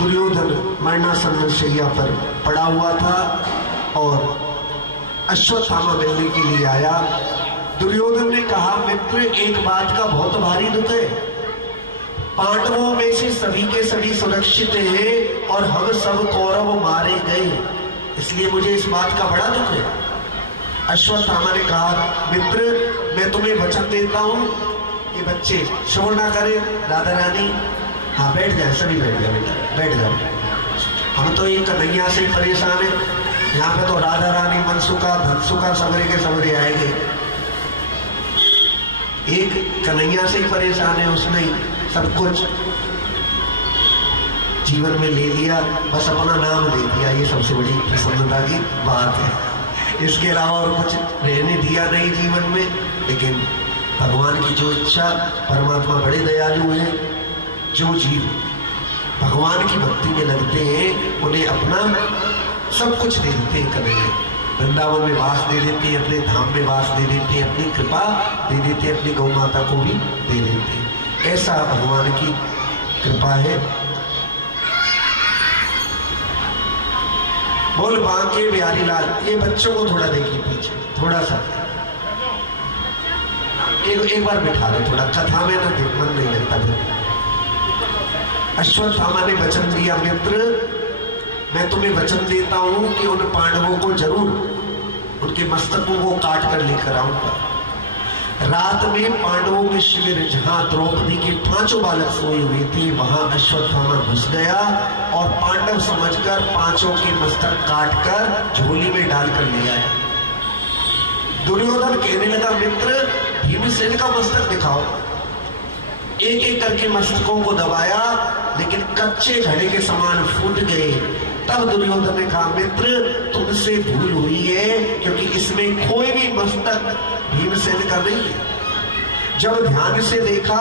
दुर्योधन मरणासन शैया पर पड़ा हुआ था और अश्वत्थामा मिलने के लिए आया। दुर्योधन ने कहा, मित्र एक बात का बहुत भारी दुख है, पांडवों में से सभी के सभी सुरक्षित हैं और हम सब कौरव मारे गए, इसलिए मुझे इस बात का बड़ा दुख है। अश्वत्थामा ने कहा, मित्र मैं तुम्हें वचन देता हूं, ये बच्चे शोर ना करें, राधा रानी हाँ बैठ जाए, सभी बैठ जाए बेटा, बैठ जाओ। हम तो एक कन्हैया से परेशान है, यहाँ पे तो राधा रानी मनसुखा धनसुखा सबरे के सबरे आएंगे। एक कन्हैया से ही परेशान है, उसने सब कुछ जीवन में ले लिया, बस अपना नाम दे दिया, ये सबसे बड़ी प्रसन्नता की बात है। इसके अलावा और कुछ रहने दिया नहीं जीवन में। लेकिन भगवान की जो इच्छा, परमात्मा बड़े दयालु हैं, जो जीव भगवान की भक्ति में लगते हैं उन्हें अपना सब कुछ दे देते हैं। कन्हैया वृंदावन में वास दे देते हैं, अपने धाम में वास दे देते हैं, अपनी कृपा दे देते हैं, अपनी गौ माता को भी दे देते हैं। ऐसा भगवान की कृपा है। बोल बांके बिहारी लाल। ये बच्चों को थोड़ा देखिए पीछे, थोड़ा सा एक बार बिठा दो, थोड़ा कथा में ना मन नहीं लगता फिर। अश्वत्थामा ने वचन दिया, मित्र मैं तुम्हें वचन देता हूं कि उन पांडवों को जरूर उनके मस्तकों को काट कर लेकर आऊंगा। रात में पांडवों के शिविर जहां द्रौपदी के 5 बालक सोए हुए थे वहां अश्वत्थामा घुस गया और पांडव समझकर 5 के मस्तक काटकर झोली में डालकर ले आया। दुर्योधन कहने लगा, मित्र भीमसेन का मस्तक दिखाओ। एक एक करके मस्तकों को दबाया, लेकिन कच्चे घड़े के समान फूट गए। तब दुर्योधन ने कहा, मित्र तुमसे भूल हुई है, क्योंकि इसमें कोई भी मस्तक भीमसेन का नहीं है। जब ध्यान से देखा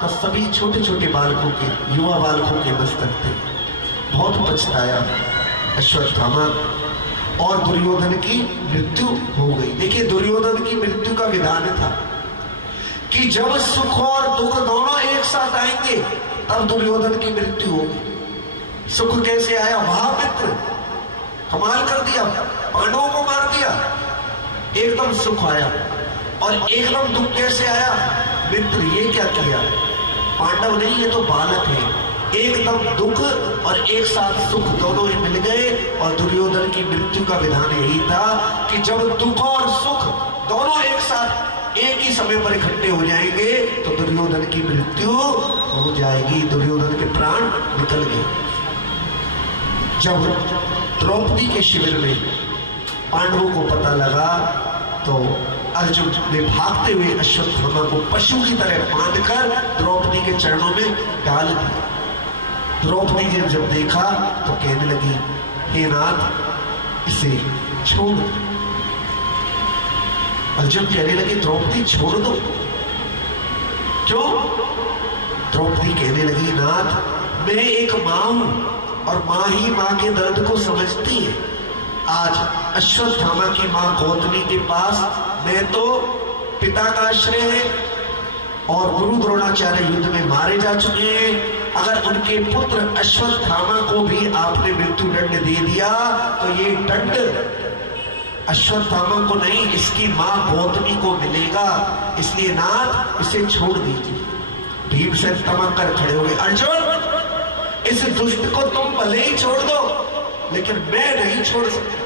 तो सभी छोटे छोटे बालकों के, युवा बालकों के मस्तक थे। बहुत पछताया अश्वत्थामा और दुर्योधन की मृत्यु हो गई। देखिए दुर्योधन की मृत्यु का विधान था कि जब सुख और दुख दोनों एक साथ आएंगे तब दुर्योधन की मृत्यु होगी। सुख कैसे आया? वाह मित्र कमाल कर दिया, पांडवों को मार दिया, एकदम सुख आया। और एकदम दुख कैसे आया? मित्र ये क्या किया? पांडव नहीं, ये तो बालक है। एकदम दुख और एक साथ सुख दोनों ही मिल गए। और दुर्योधन की मृत्यु का विधान यही था कि जब दुख और सुख दोनों एक साथ एक ही समय पर इकट्ठे हो जाएंगे तो दुर्योधन की मृत्यु हो जाएगी, दुर्योधन के प्राण निकल गए। जब द्रौपदी के शिविर में पांडवों को पता लगा तो अर्जुन ने भागते हुए अश्वत्थामा को पशु की तरह बांधकर द्रौपदी के चरणों में डाल दिया। द्रौपदी ने जब देखा तो कहने लगी, हे नाथ इसे छोड़ दो। अर्जुन कहने लगे, द्रौपदी छोड़ दो। क्यों? द्रौपदी कहने लगी, नाथ मैं एक मां हूं और मां ही मां के दर्द को समझती है। आज अश्वत्थामा की मां गौतमी के पास मैं तो पिता का आश्रय है और गुरु द्रोणाचार्य युद्ध में मारे जा चुके हैं। अगर उनके पुत्र अश्वत्थामा को भी आपने मृत्यु दंड दे दिया तो ये दंड अश्वत्थामा को नहीं, इसकी मां गौतमी को मिलेगा। इसलिए नाथ इसे छोड़ दीजिए। भीमसेन तमक कर खड़े हो गए। अर्जुन इस दुष्ट को तुम भले ही छोड़ दो, लेकिन मैं नहीं छोड़ सकता,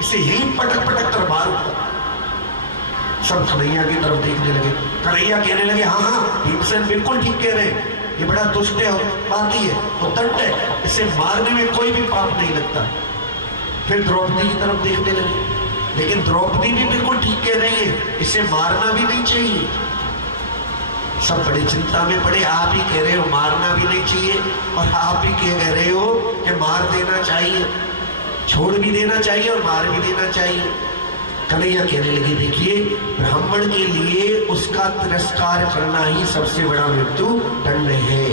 इसे यही पटक पटक कर मारूंगा। सब कन्हैया की तरफ देखने लगे। कन्हैया कहने लगे, हाँ हाँ भीमसेन बिल्कुल ठीक कह रहे हैं, ये बड़ा दुष्ट है और पापी है और दंड है, इसे मारने में कोई भी पाप नहीं लगता। फिर द्रौपदी की तरफ देखने लगे, लेकिन द्रौपदी भी बिल्कुल ठीक कह रही है, इसे मारना भी नहीं चाहिए। सब बड़ी चिंता में पड़े। आप ही कह रहे हो मारना भी नहीं चाहिए और आप ही कह रहे हो कि मार देना चाहिए, छोड़ भी देना चाहिए और मार भी देना चाहिए। कन्हैया कहने लगी, देखिए ब्राह्मण के लिए उसका तिरस्कार करना ही सबसे बड़ा मृत्यु दंड है।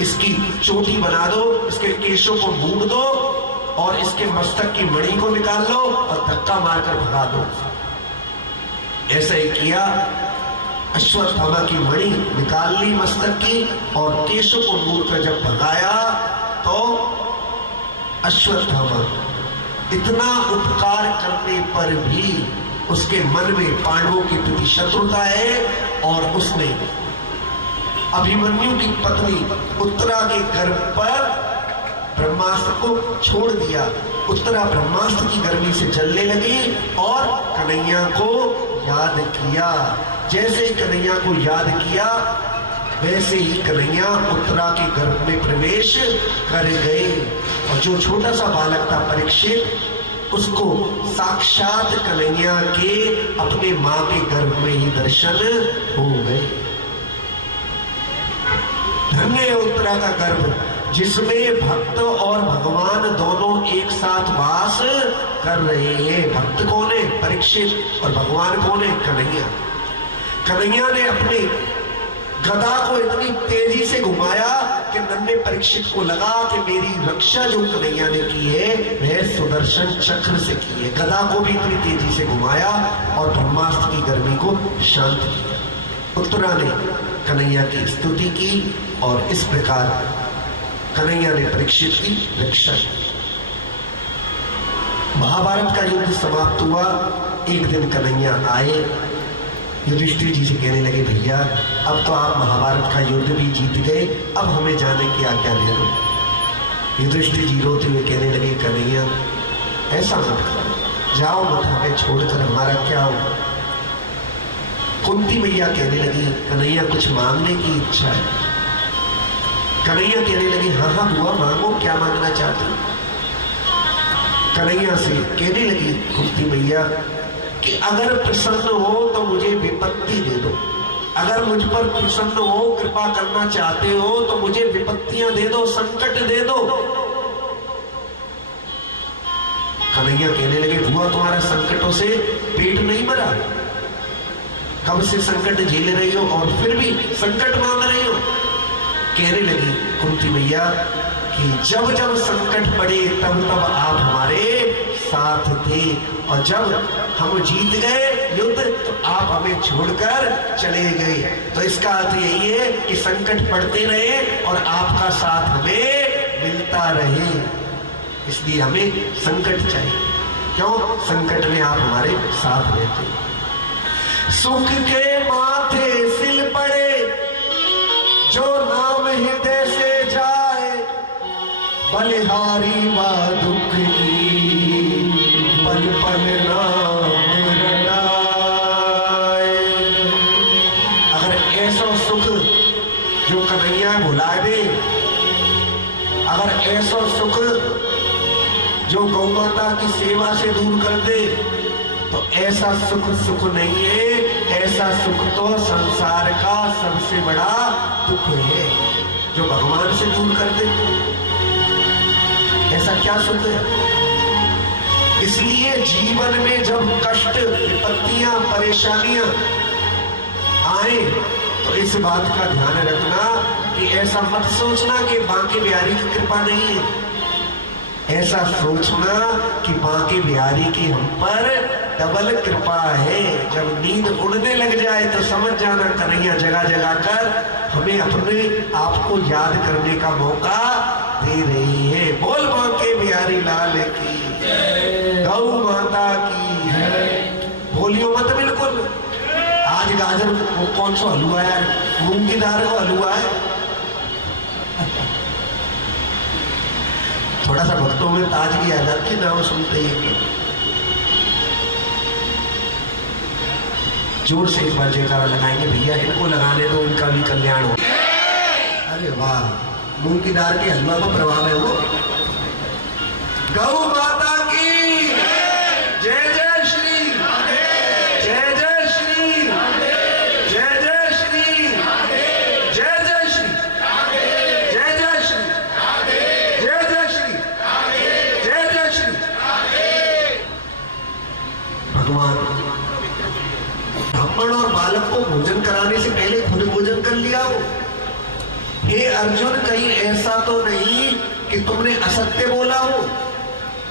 इसकी चोटी बना दो, इसके केशों को मूंद दो और इसके मस्तक की मणि को निकाल लो और धक्का मारकर भगा दो। ऐसा ही किया। अश्वत्थामा की मणि निकाल ली मस्तक की और केशों को मूंद कर जब भगाया तो अश्वत्थामा इतना उपकार करने पर भी उसके मन में पांडवों के प्रति शत्रुता है और उसने अभिमन्यु की पत्नी उत्तरा के गर्भ पर ब्रह्मास्त्र को छोड़ दिया। उत्तरा ब्रह्मास्त्र की गर्मी से जलने लगी और कन्हैया को याद किया। जैसे ही कन्हैया को याद किया वैसे ही कन्हैया उत्तरा के गर्भ में प्रवेश कर गए और जो छोटा सा बालक था परीक्षित उसको साक्षात कन्हैया के अपने मां के गर्भ में ही दर्शन हो गए। धन्य है उत्तरा का गर्भ जिसमें भक्त और भगवान दोनों एक साथ वास कर रहे हैं। भक्त कौन है? परीक्षित। और भगवान कौन है? कन्हैया। कन्हैया ने अपने गदा को इतनी तेजी से घुमाया कि नन्हे परीक्षित को लगा कि मेरी रक्षा जो कन्हैया ने की है वह सुदर्शन चक्र से की है। गदा को भी इतनी तेजी से घुमाया और ब्रह्मास्त्र की गर्मी को शांत किया। उत्तरा ने कन्हैया की स्तुति की और इस प्रकार कन्हैया ने परीक्षित की रक्षा की। महाभारत का युद्ध समाप्त हुआ। एक दिन कन्हैया आए, युधिष्ठिर जी से कहने लगे, भैया अब तो आप महाभारत का युद्ध भी जीत गए, अब हमें जाने की आज्ञा दे दो। युधिष्ठिर जी रोते हुए कहने लगे, कन्हैया ऐसा मत करो, जाओ मत, हमें छोड़कर हमारा क्या हो। कुंती मैया कहने लगी, कन्हैया कुछ मांगने की इच्छा है। कन्हैया कहने लगी, हाँ हाँ बुआ मांगो, क्या मांगना चाहती हो। कन्हैया से कहने लगी कुंती मैया कि अगर प्रसन्न हो तो मुझे विपत्ति दे दो, अगर मुझ पर प्रसन्न हो, कृपा करना चाहते हो तो मुझे विपत्तियां दे दो, संकट दे दो। कन्हैया कहने लगे, बुआ तुम्हारा संकटों से पेट नहीं भरा, कब से संकट झेल रही हो और फिर भी संकट मांग रही हो। कहने लगी कुंती मैया कि जब जब संकट पड़े तब तब आप हमारे साथ थे और जब हम जीत गए युद्ध तो आप हमें छोड़कर चले गए। तो इसका अर्थ यही है कि संकट पड़ते रहे और आपका साथ हमें मिलता रहे, इसलिए हमें संकट चाहिए। क्यों? संकट में आप हमारे साथ रहते। सुख के माथे सिल पड़े जो नाम हृदय से जाए, बलिहारी व दुख की पल पल नाम रटाए। अगर ऐसा सुख जो कन्हैया भुला दे, अगर ऐसा सुख जो गौ माता की सेवा से दूर कर दे, तो ऐसा सुख सुख नहीं है, ऐसा सुख तो संसार का सबसे बड़ा दुख है जो भगवान से दूर कर दे। ऐसा क्या सुख है? इसलिए जीवन में जब कष्ट, विपत्तियां, परेशानियां आए तो इस बात का ध्यान रखना कि ऐसा मत सोचना कि बांके बिहारी की कृपा नहीं है। ऐसा सोचना कि बांके बिहारी की हम पर डबल कृपा है। जब नींद उड़ने लग जाए तो समझ जाना कन्हैया जगह जगह कर हमें अपने आप को याद करने का मौका दे रही है। बोल बांके बिहारी लाल की, गौ माता की है। बोलियो मत बिल्कुल। आज गाजर वो कौन सा हलवा है? मूंग की दाल का हलवा है। थोड़ा सा भक्तों में ताजगी आ जाती है नाम सुनते ही। जोर से एक बार जयकारा लगाएंगे, भैया इनको लगाने दो, इनका भी कल्याण हो। अरे वाह, मूंग की दाल के हलवा को प्रभाव है वो। गौ माता की जय जय श्री, जय जय श्री, जय जय श्री, जय जय श्री, जय जय श्री, जय जय श्री, जय जय श्री। भगवान ब्राह्मण और बालक को भोजन कराने से पहले खुद भोजन कर लिया हो। हे अर्जुन, कहीं ऐसा तो नहीं कि तुमने असत्य बोला हो।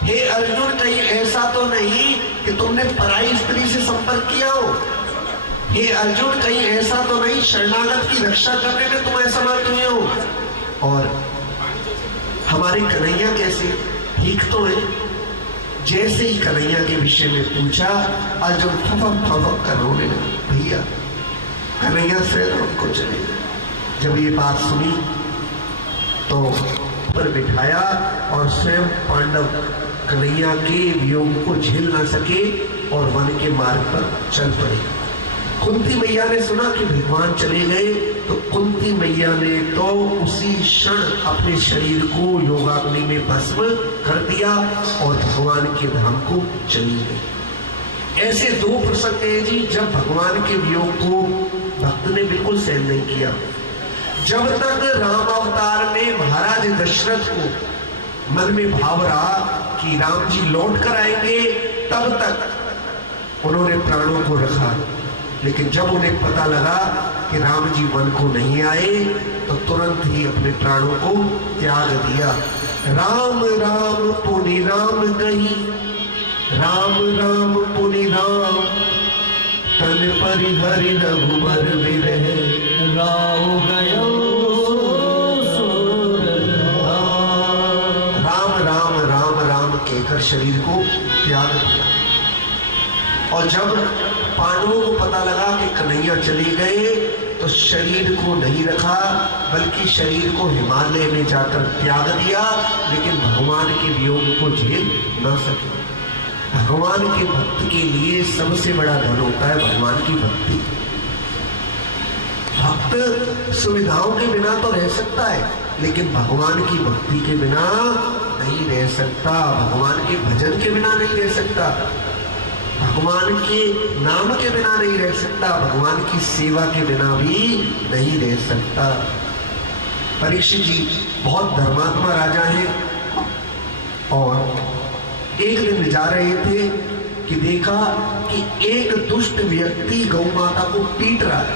हे अर्जुन, कहीं ऐसा तो नहीं कि तुमने पराई स्त्री से संपर्क किया हो। हे अर्जुन, कहीं ऐसा तो नहीं शरणागत की रक्षा करने में तुम असमर्थ हुए हो। और हमारे कन्हैया कैसे? ठीक तो है। जैसे ही कन्हैया के विषय में पूछा, अर्जुन फपक फपक कर रोने लगा। भैया कन्हैया से उनको चले गए। जब ये बात सुनी तो पर बिठाया और स्वयं पांडव कन्हैया के वियोग को झेल ना सके और वन के मार्ग पर चल पड़े। कुंती मैया ने सुना कि भगवान चले गए तो कुंती मैया ने तो उसी क्षण अपने शरीर को योगाग्नि में भस्म कर दिया और भगवान के धाम को चली गई। ऐसे दो प्रसंग हैं जी जब भगवान के वियोग को भक्त ने बिल्कुल सहन नहीं किया। जब तक राम अवतार में महाराज दशरथ को मन में भाव रहा कि राम जी लौट कर आएंगे, तब तक उन्होंने प्राणों को रखा। लेकिन जब उन्हें पता लगा कि राम जी वन को नहीं आए तो तुरंत ही अपने प्राणों को त्याग दिया। राम राम पुनि राम कही, राम राम पुनि राम, तन परिहरि रघुबर विरह, राव गयो राम राम राम राम कहकर शरीर को त्याग दिया। और जब पांडवों को पता लगा कि कन्हैया चले गए तो शरीर को नहीं रखा, बल्कि शरीर को हिमालय में जाकर त्याग दिया। लेकिन भगवान के वियोग को झेल न सके। भगवान के भक्त के लिए सबसे बड़ा धन होता है भगवान की भक्ति। भक्त सुविधाओं के बिना तो रह सकता है, लेकिन भगवान की भक्ति के बिना नहीं रह सकता। भगवान के भजन के बिना नहीं रह सकता, भगवान के नाम के बिना नहीं रह सकता, भगवान की सेवा के बिना भी नहीं रह सकता। परीक्षित जी बहुत धर्मात्मा राजा हैं और एक दिन जा रहे थे कि देखा कि एक दुष्ट व्यक्ति गौ माता को पीट रहा है।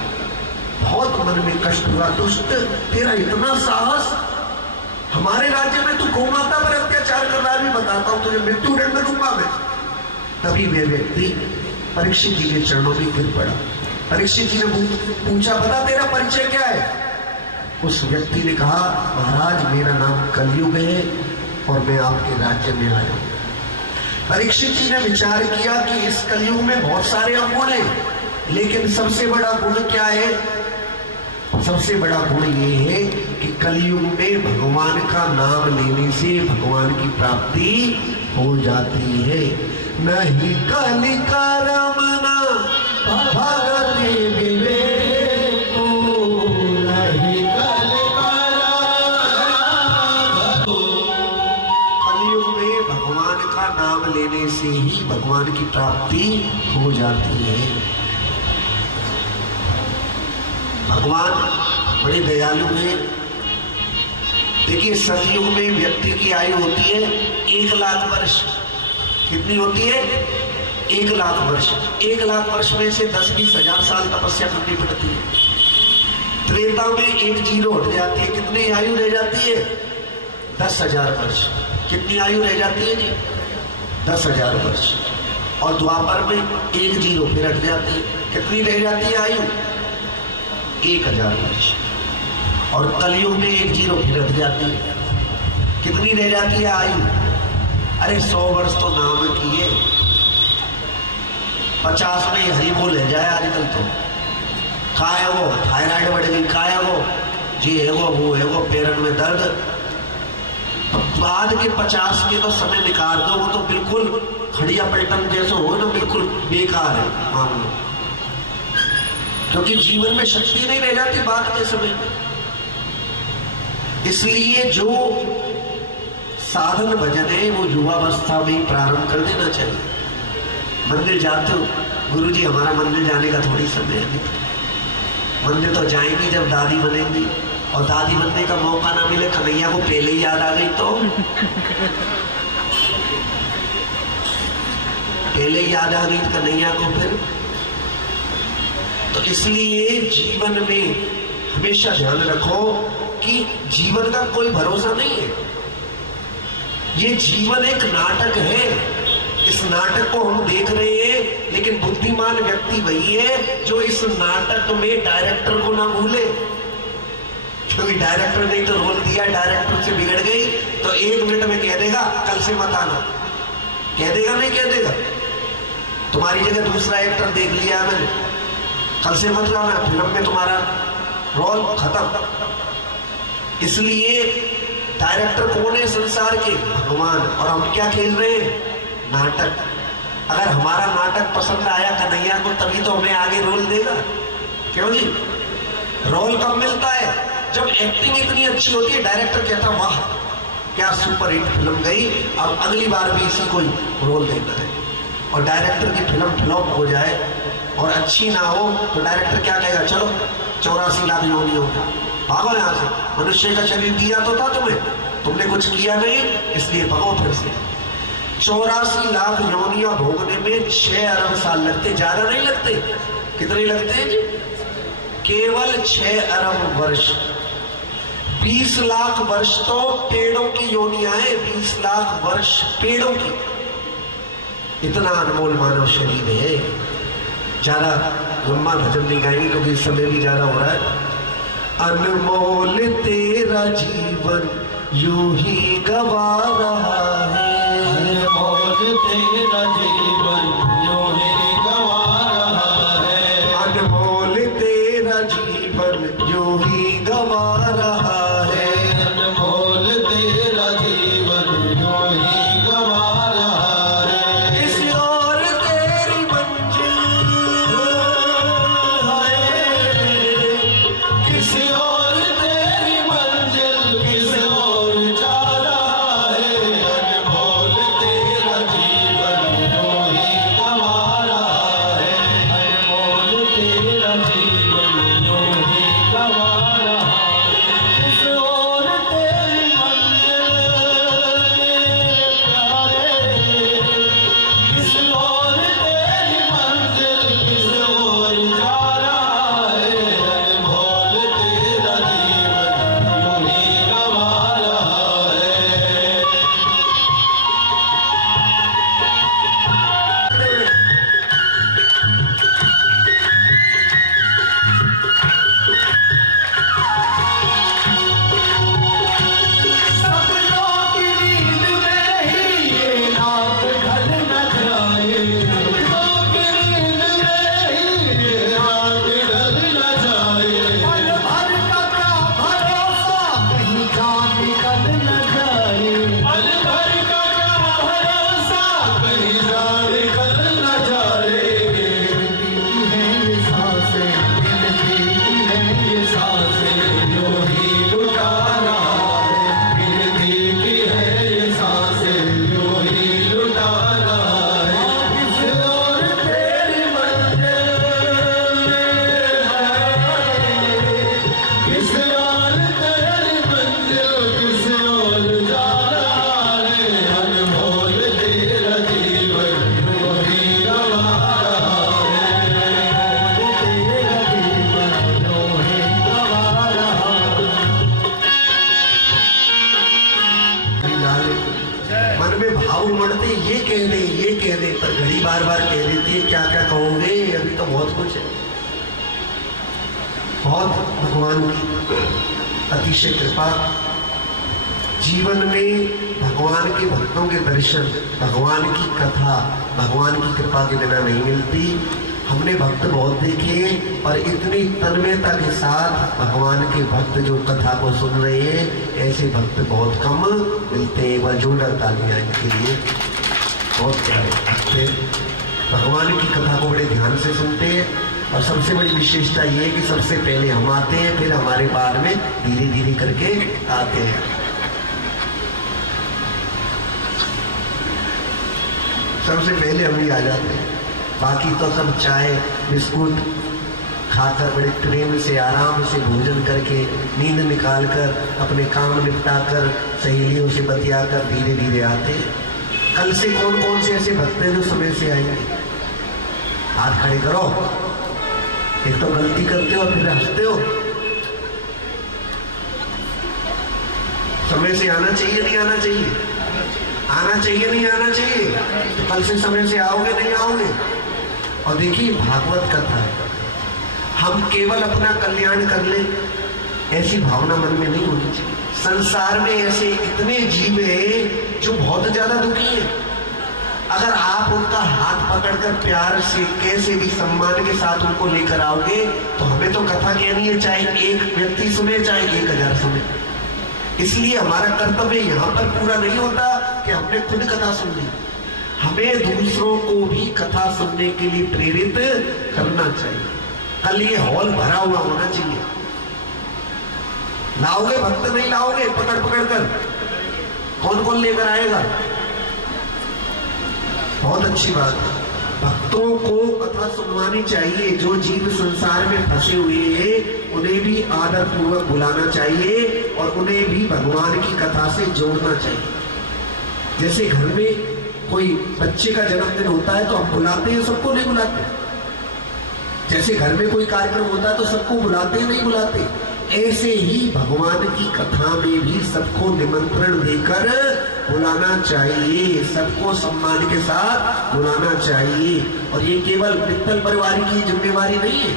बहुत मन में कष्ट हुआ। दुष्ट, तेरा इतना साहस, हमारे राज्य में तू गौ माता पर अत्याचार कर रहा है, भी बताता हूं तुझे मृत्यु दंड दूंगा मैं। तभी वह व्यक्ति परीक्षित जी के चरणों में गिर पड़ा। परीक्षित जी ने पूछा, बता तेरा परिचय क्या है? उस व्यक्ति ने कहा, महाराज मेरा नाम कलयुग है और मैं आपके राज्य में आया हूं। परीक्षित जी ने विचार किया कि इस कलयुग में बहुत सारे अवगुण हैं, लेकिन सबसे बड़ा गुण क्या है? सबसे बड़ा गुण ये है कि कलयुग में भगवान का नाम लेने से भगवान की प्राप्ति हो जाती है। नहीं कलिका रमना भगति विवेको, नहीं कलिका कलयुग में भगवान का नाम लेने से ही भगवान की प्राप्ति हो जाती है। भगवान बड़े दयालु हैं। देखिए सतयुग में व्यक्ति की आयु होती है 1 लाख वर्ष। कितनी होती है? 1 लाख वर्ष। 1 लाख वर्ष में से 10-20 हजार साल तपस्या करनी पड़ती है। त्रेता में 1 जीरो हट जाती है। कितनी आयु रह जाती है? 10,000 वर्ष। कितनी आयु रह जाती है जी? 10,000 वर्ष। और द्वापर में 1 जीरो फिर हट जाती है। कितनी रह जाती है आयु? 1000 वर्ष। और कलयुग में 1 जीरो फिर हट जाती है। कितनी रह जाती है आयु? अरे 100 वर्ष तो नाम की है। 50 में हरी बोल ले जाए आजकल तो। का है वो? थायराइड बढ़ गई। का है वो? जी है वो है वो, पैरन में दर्द। बाद के 50 के तो समय निकाल दो, वो तो बिल्कुल खड़िया पलटन जैसे हो ना, बिल्कुल बेकार है मामला। क्योंकि जीवन में शक्ति नहीं रह जाती बाद के समय में। इसलिए जो साधन भजन है वो युवावस्था में प्रारंभ कर देना चाहिए। मंदिर जाते हो, गुरुजी हमारा मंदिर जाने का थोड़ी समय है। मंदिर तो जाएंगी जब दादी बनेंगी, और दादी बनने का मौका ना मिले, कन्हैया को पहले ही याद आ गई तो पहले याद आ गई कन्हैया को फिर। तो इसलिए जीवन में हमेशा ध्यान रखो कि जीवन का कोई भरोसा नहीं है। ये जीवन एक नाटक है। इस नाटक को हम देख रहे हैं, लेकिन बुद्धिमान व्यक्ति वही है जो इस नाटक में डायरेक्टर को ना भूले। क्योंकि डायरेक्टर ने तो रोल दिया, डायरेक्टर से बिगड़ गई तो 1 मिनट में कह देगा कल से मत आना। कह देगा नहीं कह देगा? तुम्हारी जगह दूसरा एक्टर देख लिया मैंने, कल से मत लाना, फिल्म में तुम्हारा रोल खत्म। इसलिए डायरेक्टर कौन है संसार के? भगवान। और हम क्या खेल रहे हैं? नाटक। अगर हमारा नाटक पसंद आया कन्हैया को तभी तो हमें आगे रोल देगा। क्यों जी? रोल कब मिलता है? जब एक्टिंग इतनी अच्छी होती है, डायरेक्टर कहता वाह क्या सुपर हिट फिल्म गई, अब अगली बार भी इसी को रोल देना है। और डायरेक्टर की फिल्म फ्लॉप हो जाए और अच्छी ना हो तो डायरेक्टर क्या कहेगा? चलो 84 लाख योनि होगा, भागो यहाँ से, मनुष्य का शरीर दिया तो था तुम्हें, तुमने कुछ किया नहीं, इसलिए भागो फिर से। 84 लाख योनियां भोगने में 6 अरब साल लगते, ज्यादा नहीं लगते। कितने लगते हैं जी? केवल 6 अरब वर्ष। 20 लाख वर्ष तो पेड़ों की योनियां हैं, 20 लाख वर्ष पेड़ों की। इतना अनमोल मानव शरीर है। ज्यादा लंबा भजन नहीं गाएंगे क्योंकि समय भी ज्यादा हो रहा है। अनमोल तेरा जीवन यूं ही गवा रहा है, अनमोल तेरा जीवन यूं ही गवा रहा है, अनमोल तेरा जीवन यूं ही गवा रहा है, अनमोल तेरा जीवन यूं ही गवा रहा है। किसी और तेरी मंजिल है, किसी और तेरी मंजिल किसी और जा रहा है, अनमोल तेरा जीवन यूं ही गवा रहा है, अनमोल तेरा जीवन यूं ही गवा रहा है। किसी और तेरी मंजिल तेरे प्यारे, किसी और तेरी मंजिल किसी और जा रहा है, अनमोल तेरा जीवन यूं ही गवा रहा है। सपनों की नींद में ही ये रात ढल न जाए, सपनों की नींद में ही ये रात ढल न जाए, पल भर का क्या भरोसा कहीं जान निकल न जाए, पल भर का क्या भरोसा कहीं जान निकल न जाए। गिरती है ये सांसें, गिरती है ये सांसें, यूं ही लुटा रहा है, गिरती की है ये सांसें, यूं ही लुटा रहा है। किसी और तेरी मंजिल है, किसी और तेरी मंजिल किसी और जा रहा है, अनमोल तेरा जीवन यूं ही गवा रहा है, अनमोल तेरा जीवन यूं ही गवा रहा है। मन में भाव उमड़ते ये कह दे, पर घड़ी बार बार कह देती है क्या क्या कहोगे, अभी तो बहुत कुछ है। बहुत भगवान की अतिशय कृपा। जीवन में भगवान के भक्तों के दर्शन, भगवान की कथा, भगवान की कृपा के बिना नहीं मिलती। हमने भक्त बहुत देखे पर इतनी तन्मयता के साथ भगवान के भक्त जो कथा को सुन रहे हैं, ऐसे भक्त बहुत कम मिलते हैं। वह जोरदार तालियां इनके लिए। बहुत प्यारे भक्त हैं, भगवान की कथा को बड़े ध्यान से सुनते हैं। और सबसे बड़ी विशेषता ये है कि सबसे पहले हम आते हैं, फिर हमारे बाद में धीरे धीरे करके आते हैं। सबसे पहले हम ही आ जाते हैं, बाकी तो सब चाय बिस्कुट खाकर बड़े प्रेम से आराम से भोजन करके नींद निकालकर अपने काम निपटाकर सहेलियों से बतियाकर धीरे धीरे आते हैं। कल से कौन कौन से ऐसे भक्त हैं जो समय से आएंगे? हाथ खड़े करो। एक तो गलती करते हो और फिर हंसते हो। समय से आना चाहिए नहीं आना चाहिए? आना चाहिए नहीं आना चाहिए? तो कल से समय से आओगे नहीं आओगे? और देखिए भागवत कथा है, हम केवल अपना कल्याण कर ले ऐसी भावना मन में नहीं होनी चाहिए। संसार में ऐसे इतने जीव हैं जो बहुत ज्यादा दुखी हैं। अगर आप उनका हाथ पकड़कर प्यार से कैसे भी सम्मान के साथ उनको लेकर आओगे तो हमें तो कथा कहनी है, चाहे एक व्यक्ति सुने चाहे 1000 सुने। इसलिए हमारा कर्तव्य यहाँ पर पूरा नहीं होता कि हमने खुद कथा सुन ली, हमें दूसरों को भी कथा सुनने के लिए प्रेरित करना चाहिए। कल ये हॉल भरा हुआ होना चाहिए। लाओगे भक्त नहीं लाओगे पकड़ पकड़ कर, कौन कौन लेकर आएगा? बहुत अच्छी बात है। भक्तों को कथा सुनवानी चाहिए। जो जीव संसार में फंसे हुए हैं उन्हें भी आदर पूर्वक बुलाना चाहिए और उन्हें भी भगवान की कथा से जोड़ना चाहिए। जैसे घर में कोई बच्चे का जन्मदिन होता है तो हम बुलाते हैं, सबको नहीं बुलाते। जैसे घर में कोई कार्यक्रम होता है तो सबको बुलाते हैं, नहीं बुलाते। ऐसे ही भगवान की कथा में भी सबको निमंत्रण देकर बुलाना चाहिए, सबको सम्मान के साथ बुलाना चाहिए। और ये केवल मित्तल परिवार की जिम्मेवारी नहीं है,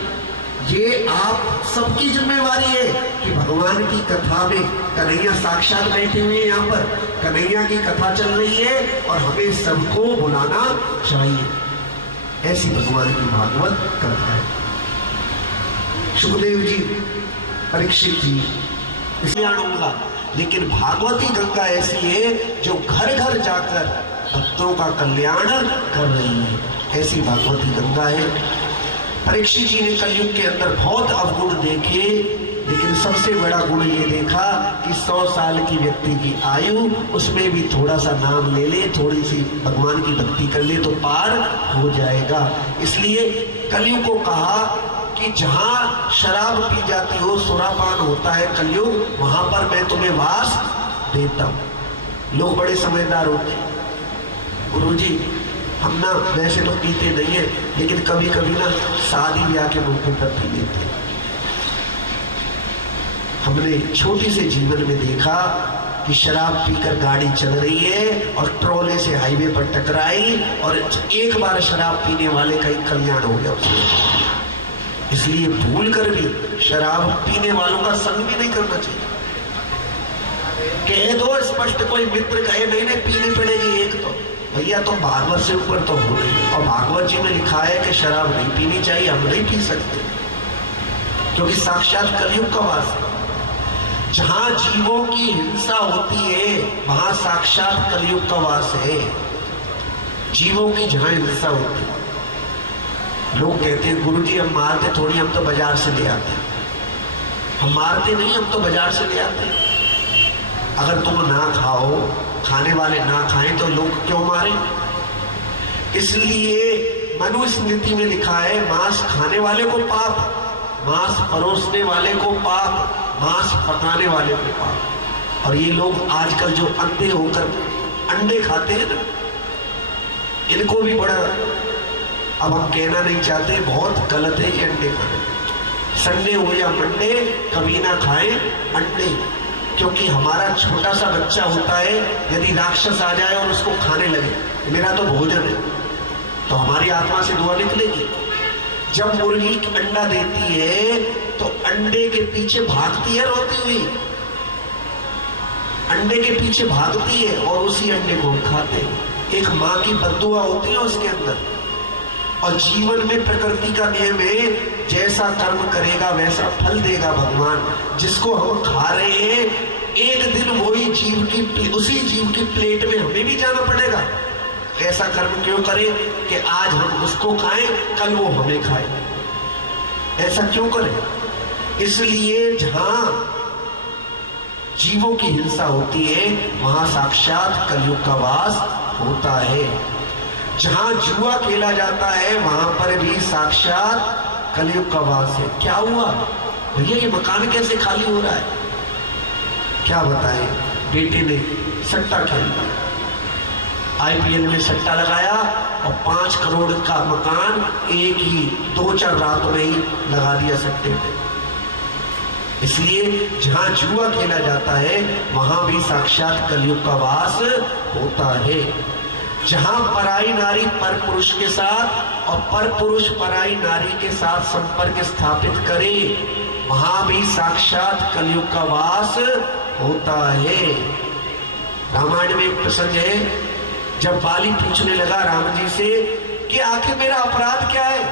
ये आप सबकी जिम्मेवारी है कि भगवान की कथा में कन्हैया साक्षात बैठे हुए हैं। यहाँ पर कन्हैया की कथा चल रही है और हमें सबको बुलाना चाहिए। ऐसी भगवान की भागवत कथा है। सुखदेव जी, परीक्षित जी इसलिए आऊंगा, लेकिन भागवती गंगा ऐसी है जो घर घर जाकर भक्तों का कल्याण कर रही है। ऐसी भागवती गंगा है। परीक्षित जी ने कलयुग के अंदर बहुत अवगुण देखे, लेकिन सबसे बड़ा गुण ये देखा कि 100 साल की व्यक्ति की आयु, उसमें भी थोड़ा सा नाम ले ले, थोड़ी सी भगवान की भक्ति कर ले तो पार हो जाएगा। इसलिए कलयुग को कहा कि जहां शराब पी जाती हो, सुरापान होता है कलयुग, वहां पर मैं तुम्हें वास देता हूं। लोग बड़े समझदार होते हैं। गुरुजी हम ना वैसे तो पीते नहीं है, लेकिन कभी कभी ना शादी ब्याह के मौके पर पी लेते हैं। हमने छोटी से जीवन में देखा कि शराब पीकर गाड़ी चल रही है और ट्रोले से हाईवे पर टकराई और एक बार शराब पीने वाले का ही कल्याण हो गया उसमें। इसलिए भूल कर भी शराब पीने वालों का संग भी नहीं करना चाहिए। कह दो स्पष्ट, कोई मित्र कहे नहीं नहीं पीनी पड़ेगी एक, तो भैया तुम भागवत से ऊपर तो हो नहीं। और भागवत जी में लिखा है कि शराब नहीं पीनी चाहिए, हम नहीं पी सकते क्योंकि साक्षात कलयुग का वास है। जहां जीवों की हिंसा होती है वहां साक्षात कलयुग का वास है। जीवों की जहां हिंसा होती है, लोग कहते हैं गुरुजी हम मारते थोड़ी, हम तो बाजार से ले आते। हम मारते नहीं, हम तो बाजार से ले आते। अगर तुम ना खाओ, खाने वाले ना खाएं तो लोग क्यों मारे? इसलिए मनुस्मृति में लिखा है मांस खाने वाले को पाप, मांस परोसने वाले को पाप, मांस पकाने वाले को पाप। और ये लोग आजकल जो अंधे होकर अंडे खाते हैं ना, इनको भी बड़ा, अब हम कहना नहीं चाहते, बहुत गलत है ये अंडे खाना। संडे हो या मंडे कभी ना खाएं अंडे, क्योंकि हमारा छोटा सा बच्चा होता है, यदि राक्षस आ जाए और उसको खाने लगे, मेरा तो भोजन है, तो हमारी आत्मा से दुआ निकलेगी। जब मुर्गी अंडा देती है तो अंडे के पीछे भागती है रोती हुई, अंडे के पीछे भागती है और उसी अंडे को हम खाते हैं। एक माँ की बद्दुआ होती है उसके अंदर। और जीवन में प्रकृति का नियम है, जैसा कर्म करेगा वैसा फल देगा भगवान। जिसको हम खा रहे हैं एक दिन वही जीव की, उसी जीव की प्लेट में हमें भी जाना पड़ेगा। ऐसा कर्म क्यों करें कि आज हम उसको खाएं कल वो हमें खाए? ऐसा क्यों करें? इसलिए जहां जीवों की हिंसा होती है वहां साक्षात कलयुग का वास होता है। जहां जुआ खेला जाता है वहां पर भी साक्षात कलयुग का वास है। क्या हुआ भैया, ये मकान कैसे खाली हो रहा है? क्या बताएं, बेटे ने सट्टा खेला, IPL में सट्टा लगाया और 5 करोड़ का मकान एक ही 2-4 रातों में ही लगा दिया सट्टे पे। इसलिए जहां जुआ खेला जाता है वहां भी साक्षात कलयुग का वास होता है। जहां पराई नारी पर पुरुष के साथ और पर पुरुष पराई नारी के साथ संपर्क स्थापित करे, वहां भी साक्षात कलयुग का वास होता है। रामायण में एक प्रसंग है, जब बाली पूछने लगा राम जी से कि आखिर मेरा अपराध क्या है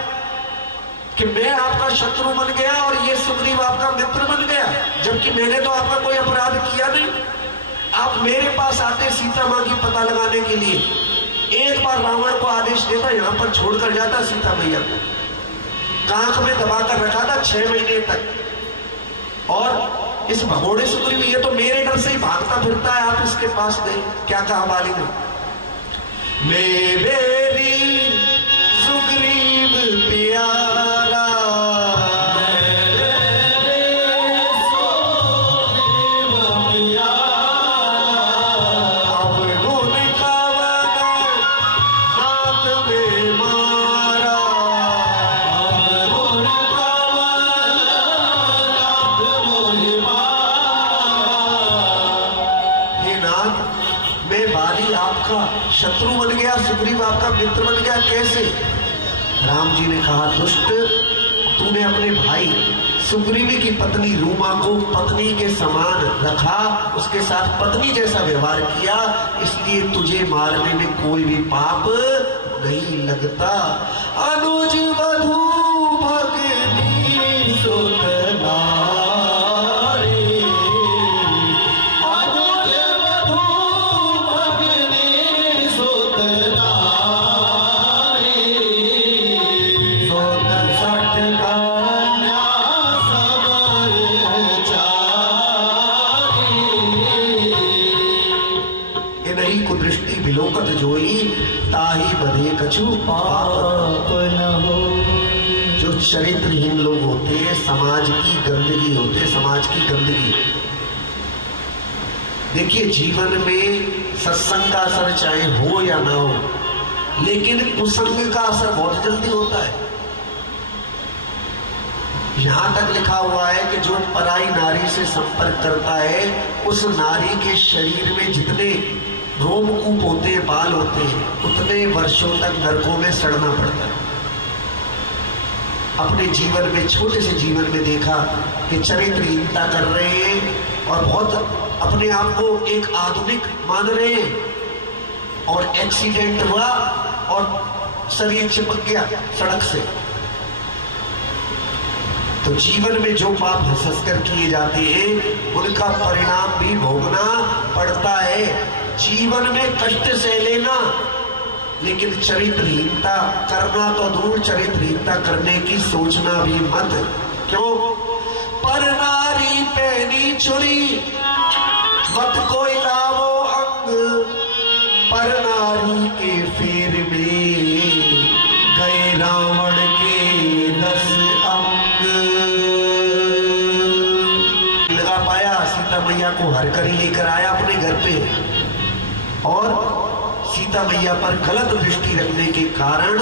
कि मैं आपका शत्रु बन गया और ये सुग्रीव आपका मित्र बन गया, जबकि मैंने तो आपका कोई अपराध किया नहीं। आप मेरे पास आते सीता मां की पता लगाने के लिए, एक बार रावण को आदेश देता यहां पर छोड़कर जाता सीता मैया को, कांख में दबाकर रखा था 6 महीने तक। और इस भगोड़े सुग्रीव ये तो मेरे डर से ही भागता फिरता है, आप इसके पास गए। क्या कहा बाली ने, मेरी सुग्रीव प्यारा शत्रु बन गया, सुग्रीव आपका मित्र बन गया, कैसे? राम जी ने कहा, दुष्ट, तूने अपने भाई सुग्रीवी की पत्नी रूमा को पत्नी के समान रखा, उसके साथ पत्नी जैसा व्यवहार किया, इसलिए तुझे मारने में कोई भी पाप नहीं लगता। अनुज वधू भगनी सुतना जोई ताही बधे कछु पाप न हो। जो चरित्रहीन लोग होते हैं, समाज की गंदगी होते, समाज की गंदगी। देखिए, जीवन में सत्संग का असर चाहे हो या ना हो, लेकिन कुसंग का असर बहुत जल्दी होता है। यहां तक लिखा हुआ है कि जो पराई नारी से संपर्क करता है, उस नारी के शरीर में जितने रोमकूप होते हैं, बाल होते हैं, उतने वर्षों तक नरकों में सड़ना पड़ता है। अपने जीवन में, छोटे से जीवन में देखा कि चरित्रहीनता कर रहे हैं और बहुत अपने आप को एक आधुनिक मान रहे हैं, और एक्सीडेंट हुआ और शरीर चिपक गया सड़क से। तो जीवन में जो पाप हंसकर किए जाते हैं, उनका परिणाम भी भोगना पड़ता है। जीवन में कष्ट सह लेना, लेकिन चरित्रहीनता करना तो दूर, चरित्रहीनता करने की सोचना भी मत। क्यों? पर नारी पहनी छुरी मत कोई लावो अंग, पर नारी के फेर में गए रावण के 10 अंग। लगा पाया, सीता मैया को हर कर ही लेकर आया अपने घर पे, और सीता मैया पर गलत दृष्टि रखने के कारण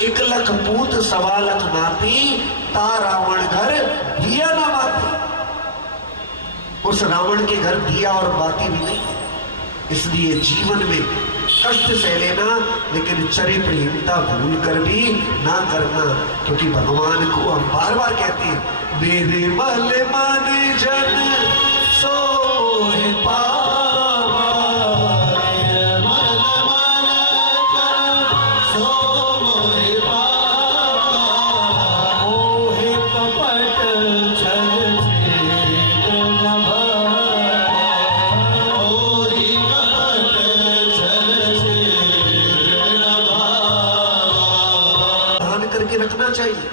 1 लख पूत 1.25 लाख नाती, ता रावण घर दिया ना बाती। उस रावण के घर दिया और बाती भी नहीं। इसलिए जीवन में कष्ट सह लेना, लेकिन चरित्रहीनता भूल कर भी ना करना, क्योंकि भगवान को हम बार बार कहते हैं, मेरे मल मन जन सोए पावा, चाहिए।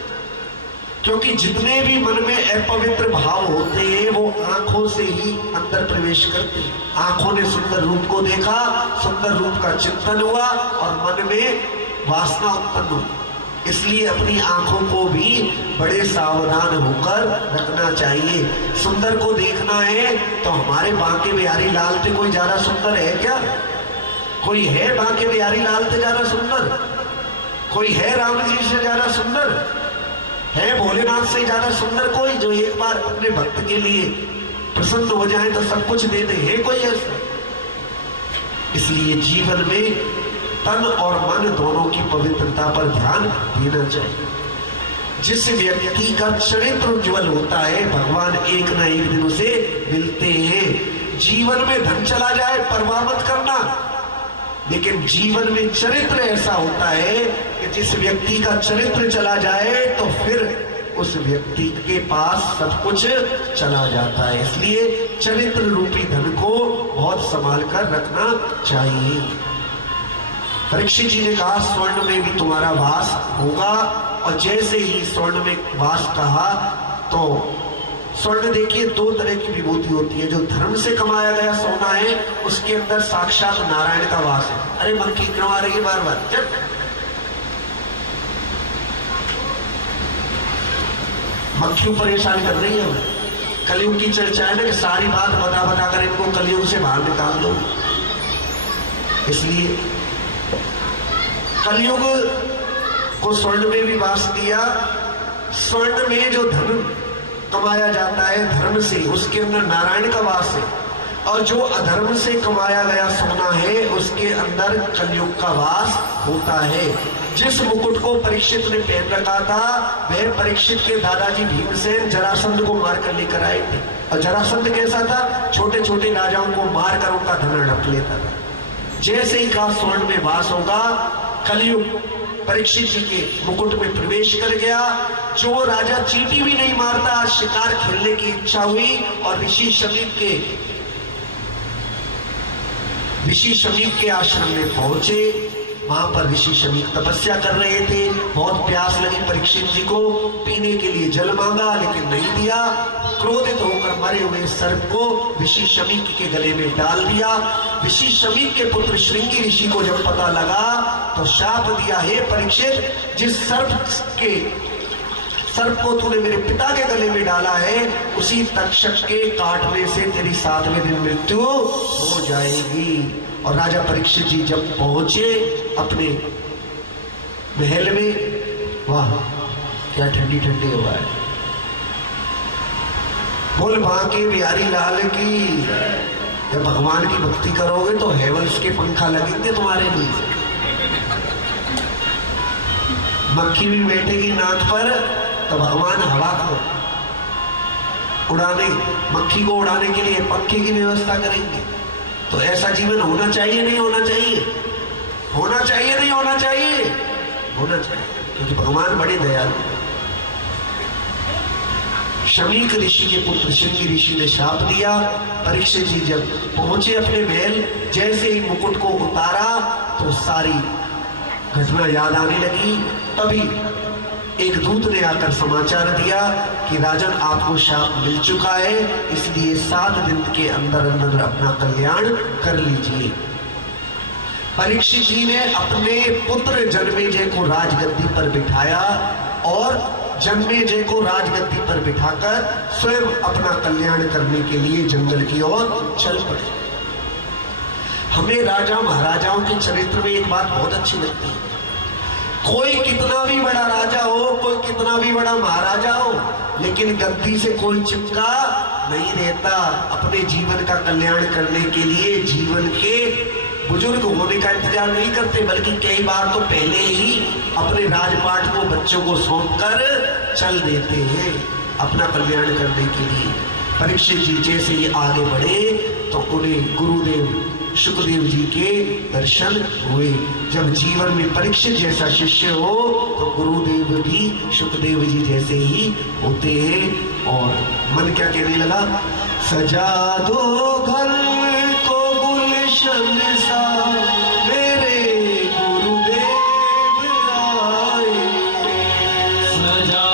क्योंकि जितने भी मन में अपवित्र भाव होते हैं, वो आंखों से ही अंदर प्रवेश करते हैं। आंखों ने सुंदर रूप को देखा, सुंदर रूप का चिंतन हुआ और मन में वासना उत्पन्न हुई। इसलिए अपनी आंखों को भी बड़े सावधान होकर रखना चाहिए। सुंदर को देखना है तो हमारे बांके बिहारी लाल से कोई ज्यादा सुंदर है क्या? कोई है बांके बिहारी लाल से ज्यादा सुंदर? कोई है राम जी से ज्यादा सुंदर? है भोलेनाथ से ज्यादा सुंदर कोई, जो एक बार अपने भक्त के लिए प्रसन्न हो जाए तो सब कुछ दे दे? है कोई ऐसा? इसलिए जीवन में तन और मन दोनों की पवित्रता पर ध्यान देना चाहिए। जिस व्यक्ति का चरित्र उज्ज्वल होता है भगवान एक ना एक दिन उसे मिलते हैं। जीवन में धन चला जाए परवाह मत करना, लेकिन जीवन में चरित्र ऐसा होता है कि जिस व्यक्ति का चरित्र चला जाए तो फिर उस व्यक्ति के पास सब कुछ चला जाता है। इसलिए चरित्र रूपी धन को बहुत संभाल कर रखना चाहिए। परीक्षित जी ने कहा स्वर्ण में भी तुम्हारा वास होगा, और जैसे ही स्वर्ण में वास कहा तो स्वर्ण देखिए दो तरह की विभूति होती है। जो धर्म से कमाया गया सोना है उसके अंदर साक्षात नारायण का वास है। अरे मक्खी क्यों आ रही है बार बार? चल मक्खियों परेशान कर रही है। कलयुग की चर्चा है ना कि सारी बात बता बता कर इनको कलयुग से बाहर निकाल दो। इसलिए कलयुग को स्वर्ण में भी वास दिया। स्वर्ण में जो धन कमाया जाता है धर्म से, उसके अंदर नारायण का वास है, और जो अधर्म से कमाया गया सोना है उसके अंदर कलयुग का वास होता है। जिस मुकुट को परीक्षित ने पहन रखा था वह परीक्षित के दादाजी भीमसेन जरासंध को मारकर लेकर आए थे। और जरासंध कैसा था? छोटे छोटे राजाओं को मारकर उनका धन हड़प लेता था। जैसे ही का स्वर्ण में वास होगा कलयुग परीक्षित जी के मुकुट में प्रवेश कर गया। जो राजा चींटी भी नहीं मारता, शिकार खेलने की इच्छा हुई और ऋषि शमीक के आश्रम में पहुंचे। वहां पर ऋषि शमीक तपस्या कर रहे थे। बहुत प्यास लगी परीक्षित जी को, पीने के लिए जल मांगा लेकिन नहीं दिया। क्रोधित होकर मरे हुए सर्प को ऋषि शमीक के गले में डाल दिया। ऋषि शमीक के पुत्र श्रृंगी ऋषि को जब पता लगा तो शाप दिया, हे परीक्षित, जिस सर्प को तूने मेरे पिता के गले में डाला है उसी तक्षक के काटने से तेरी 7वें दिन मृत्यु हो जाएगी। और राजा परीक्षित जी जब पहुंचे अपने महल में, वाह क्या ठंडी ठंडी हवा है। बोल बांके बिहारी लाल की। जब भगवान की भक्ति करोगे तो हेवल्स के पंखा लगेंगे तुम्हारे लिए। मक्खी भी बैठेगी नाक पर तो भगवान हवा को उड़ाने, मक्खी को उड़ाने के लिए पंखे की व्यवस्था करेंगे। तो ऐसा जीवन होना चाहिए नहीं होना चाहिए? होना चाहिए नहीं होना चाहिए? होना चाहिए, क्योंकि भगवान बड़े दयालु। शमीक ऋषि के पुत्र श्रृंगी ऋषि ने शाप दिया। परीक्षित जी जब पहुंचे अपने महल, जैसे ही मुकुट को उतारा तो सारी घटना याद आने लगी। तभी एक दूत ने आकर समाचार दिया कि राजन आपको शाप मिल चुका है, इसलिए 7 दिन के अंदर अंदर अपना कल्याण कर लीजिए। परीक्षित जी ने अपने पुत्र जन्मेजय को राजगद्दी पर बिठाया और जन्मेजय को राजगद्दी पर बिठाकर स्वयं अपना कल्याण करने के लिए जंगल की ओर चल पड़े। हमें राजा महाराजाओं के चरित्र में एक बात बहुत अच्छी लगती है। कोई कितना भी बड़ा राजा हो, कोई कितना भी बड़ा महाराजा हो, लेकिन गद्दी से कोई चिपका नहीं रहता। अपने जीवन का कल्याण करने के लिए जीवन के बुजुर्ग होने का इंतजार नहीं करते, बल्कि कई बार तो पहले ही अपने राजपाट को बच्चों को सौंप कर चल देते हैं अपना कल्याण करने के लिए। परीक्षित जी जैसे ही आगे बढ़े तो उन्हें गुरुदेव शुकदेव जी के दर्शन हुए। जब जीवन में परीक्षित जैसा शिष्य हो तो गुरुदेव भी शुकदेव जी जैसे ही होते हैं। और मन क्या कहने लगा? सजा दो घर को गुलशन सा, मेरे गुरुदेव आए। सजा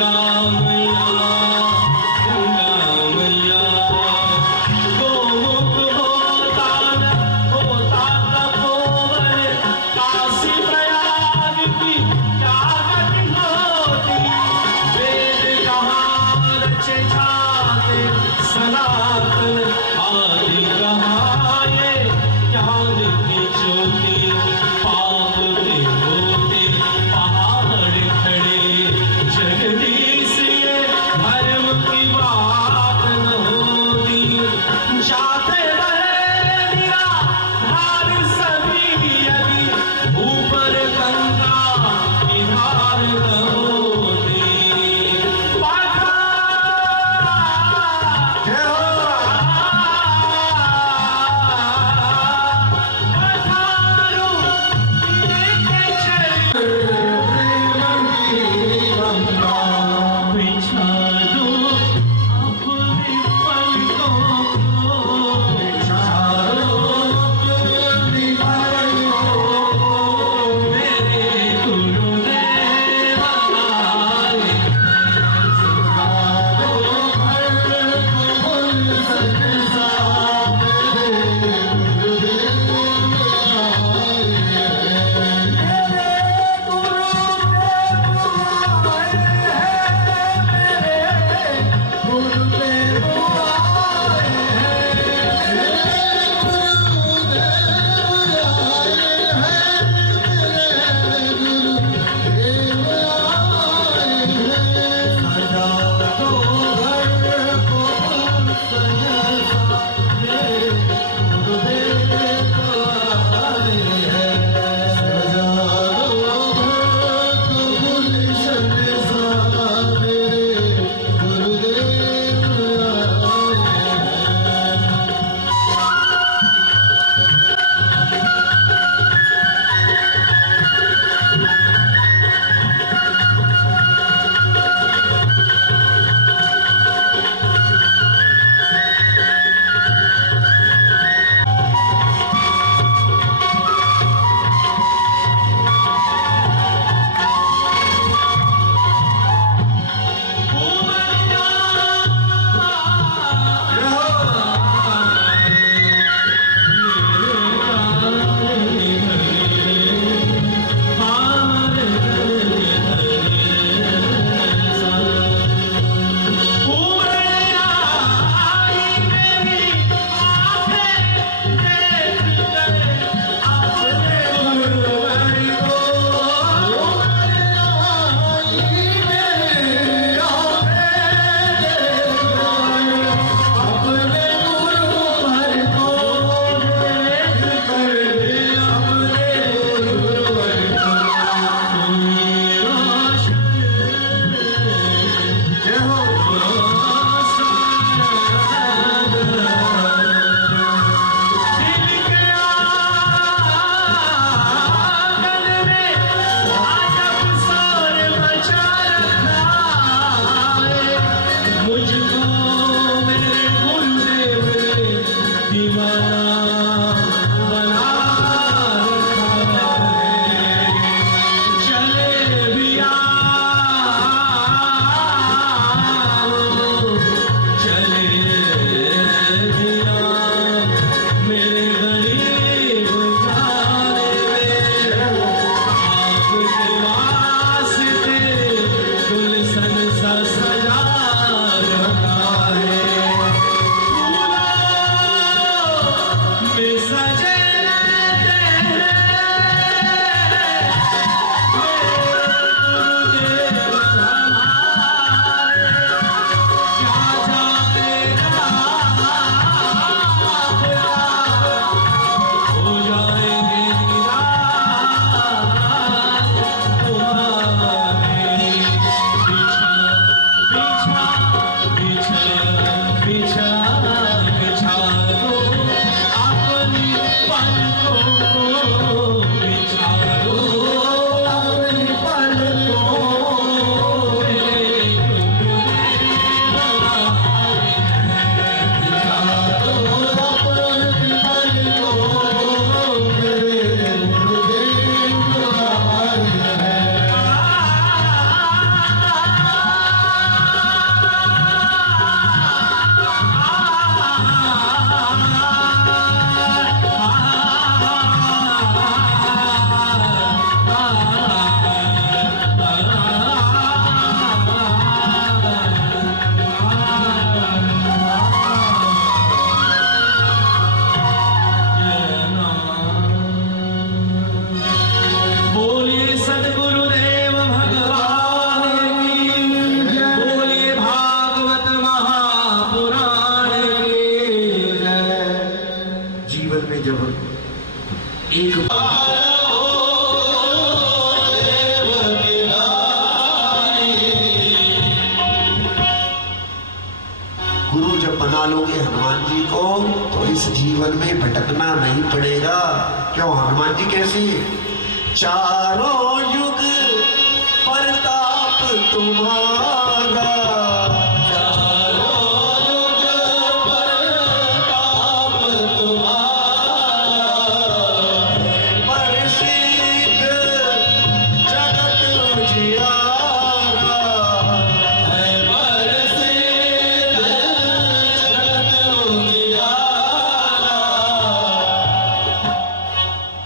गंगा मैया गंगा मैया गोमुख होता तपोवन काशी प्रयाग की क्या गति होती वेद कहाँ रचे जाते सनातन आदि कहाँ ये ज्ञान की ज्योति पाप के होते पहाड़ खड़े जगदीश बना लोगे हनुमान जी को तो इस जीवन में भटकना नहीं पड़ेगा। क्यों? हनुमान जी कैसी? चारों युग प्रताप तुम्हारा,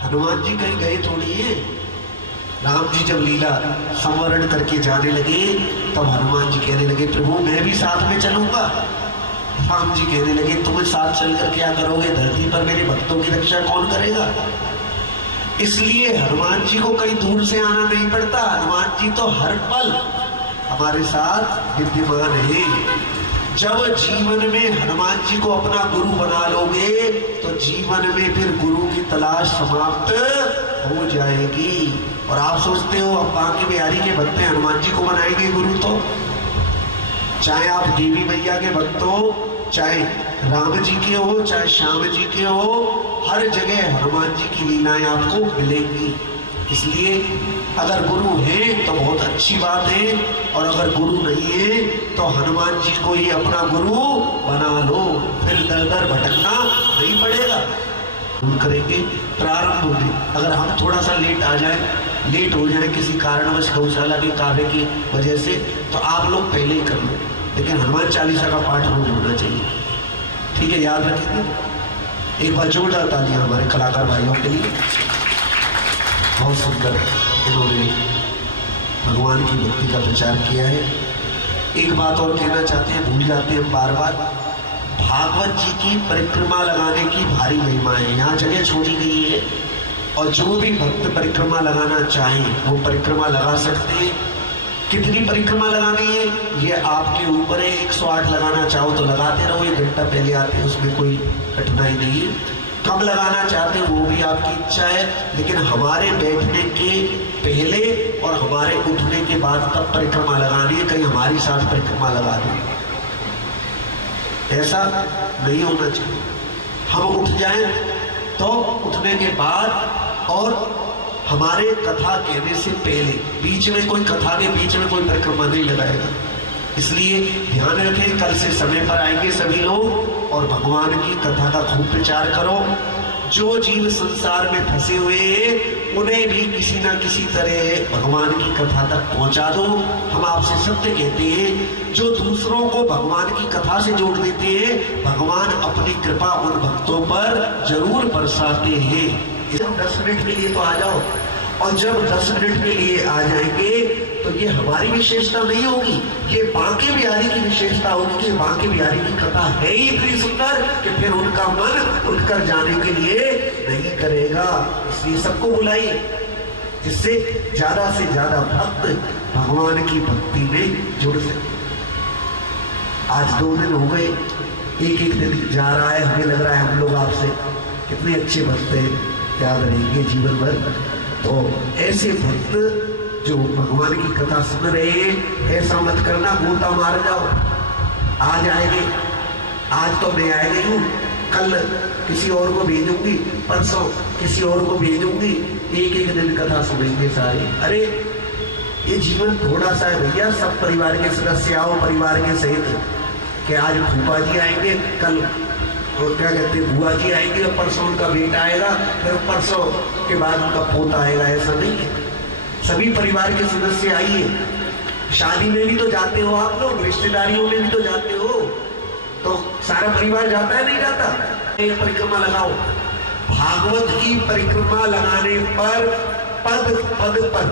हनुमान जी कहीं गए थोड़ी है। राम जी जब लीला संवरण करके जाने लगे तब हनुमान जी कहने लगे प्रभु मैं भी साथ में चलूंगा। राम जी कहने लगे तुम साथ चलकर क्या करोगे? धरती पर मेरे भक्तों की रक्षा कौन करेगा? इसलिए हनुमान जी को कहीं दूर से आना नहीं पड़ता। हनुमान जी तो हर पल हमारे साथ विद्यमान है। जब जीवन में हनुमान जी को अपना गुरु बना लोगे तो जीवन में फिर गुरु की तलाश समाप्त हो जाएगी। और आप सोचते हो अब बांके बिहारी के भक्त हनुमान जी को बनाएंगे गुरु? तो चाहे आप देवी मैया के भक्त हो, चाहे राम जी के हो, चाहे श्याम जी के हो, हर जगह हनुमान जी की लीलाएं आपको मिलेंगी। इसलिए अगर गुरु है तो बहुत अच्छी बात है, और अगर गुरु नहीं है तो हनुमान जी को ही अपना गुरु बना लो, फिर दर दर भटकना नहीं पड़ेगा। हम करेंगे प्रारंभ में। अगर हम थोड़ा सा लेट हो जाए किसी कारणवश गौशाला के कार्य की वजह से तो आप लोग पहले ही कर लो, लेकिन हनुमान चालीसा का पाठ रोज होना चाहिए। ठीक है, याद रखिए। एक बार जोरदार तालियां हमारे कलाकार भाइयों के लिए। बहुत सुंदर इन्होंने भगवान की भक्ति का प्रचार किया है। एक बात और कहना चाहते हैं, भूल जाते हैं बार बार, भागवत जी की परिक्रमा लगाने की भारी महिमा है। यहाँ जगह छोड़ी गई है और जो भी भक्त परिक्रमा लगाना चाहें वो परिक्रमा लगा सकते हैं। कितनी परिक्रमा लगानी है ये आपके ऊपर है। 108 लगाना चाहो तो लगाते रहो, 1 घंटा पहले आते हैं, उसमें कोई कठिनाई नहीं है। कब लगाना चाहते हैं वो भी आपकी इच्छा है, लेकिन हमारे बैठने के पहले और हमारे उठने के बाद तब परिक्रमा लगानी है। कहीं हमारी साथ परिक्रमा लगा दें, ऐसा नहीं होना चाहिए। हम उठ जाएं तो उठने के बाद और हमारे कथा कहने से पहले, बीच में कोई कथा के बीच में कोई परिक्रमा नहीं लगाएगा। इसलिए ध्यान रखें, कल से समय पर आएंगे सभी लोग और भगवान की कथा का खूब प्रचार करो। जो जीव संसार में फंसे हुए हैं उन्हें भी किसी ना किसी तरह भगवान की कथा तक पहुंचा दो। हम आपसे सत्य कहते हैं, जो दूसरों को भगवान की कथा से जोड़ देते हैं भगवान अपनी कृपा उन भक्तों पर जरूर बरसाते हैं। 10 मिनट के लिए तो आ जाओ, और जब 10 मिनट के लिए आ जाएंगे तो ये हमारी विशेषता नहीं होगी, ये बांके बिहारी की विशेषता होगी कि बांके बिहारी की कथा है ही इतनी सुंदर कि फिर उनका मन उठकर जाने के लिए नहीं करेगा। इसलिए सबको बुलाइए, जिससे ज्यादा से ज्यादा भक्त भगवान की भक्ति में जुड़ सके। आज 2 दिन हो गए, एक दिन जा रहा है, हमें लग रहा है हम लोग आपसे कितने अच्छे भक्त हैं, याद रहेंगे जीवन भर। तो ऐसे भक्त जो भगवान की कथा सुन रहे हैं, ऐसा मत करना गोता मार जाओ। आज आएंगे, आज तो मैं आएगी हूँ, कल किसी और को भेजूंगी, परसों किसी और को भेजूंगी, एक दिन कथा सुनेंगे सारे। अरे ये जीवन थोड़ा सा है भैया, सब परिवार के सदस्य आओ परिवार के सहित। कि आज फूफा जी आएंगे, कल और क्या कहते हैं बुआ जी आएंगे, और परसों उनका बेटा आएगा, फिर परसों के बाद उनका पोता आएगा, ऐसा नहीं है। सभी परिवार के सदस्य आइए। शादी में भी तो जाते हो आप लोग, रिश्तेदारियों में भी तो जाते हो, तो सारा परिवार जाता है नहीं जाता? ये परिक्रमा लगाओ। भागवत की परिक्रमा लगाने पर पद पद पर,